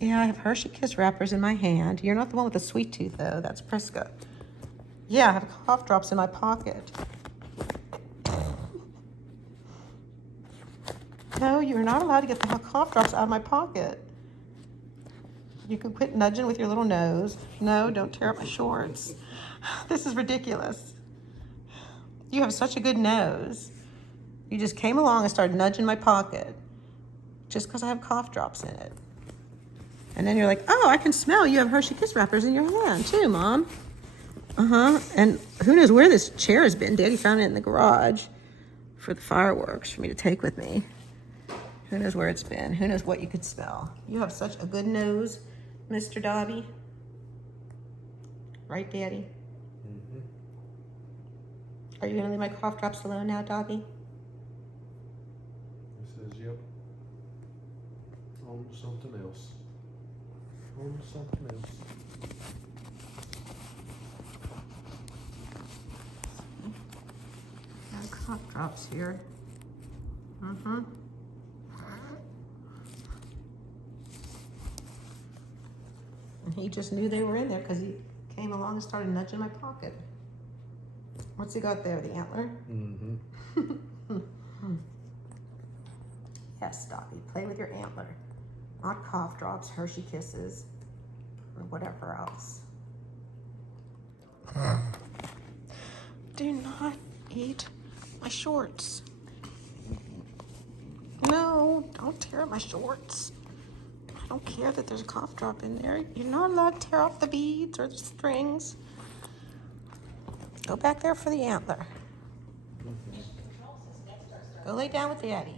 Yeah, I have Hershey Kiss wrappers in my hand. You're not the one with the sweet tooth, though. That's Priska. Yeah, I have cough drops in my pocket. No, you're not allowed to get the cough drops out of my pocket. You can quit nudging with your little nose. No, don't tear up my shorts. This is ridiculous. You have such a good nose. You just came along and started nudging my pocket just because I have cough drops in it. And then you're like, oh, I can smell you have Hershey Kiss wrappers in your hand too, Mom. And who knows where this chair has been. Daddy found it in the garage for the fireworks for me to take with me. Who knows where it's been? Who knows what you could smell? You have such a good nose, Mr. Dabi. Right, Daddy? Mm-hmm. Are you going to leave my cough drops alone now, Dabi? He says, yep. On to something else. On to something else. Got cough drops here. And he just knew they were in there because he came along and started nudging my pocket. What's he got there, the antler? Mm-hmm. Yes, Dabi, play with your antler. Not cough drops, Hershey Kisses, or whatever else. Do not eat my shorts. No, don't tear up my shorts. I don't care that there's a cough drop in there. You're not allowed to tear off the beads or the strings. Go back there for the antler. Go lay down with Daddy.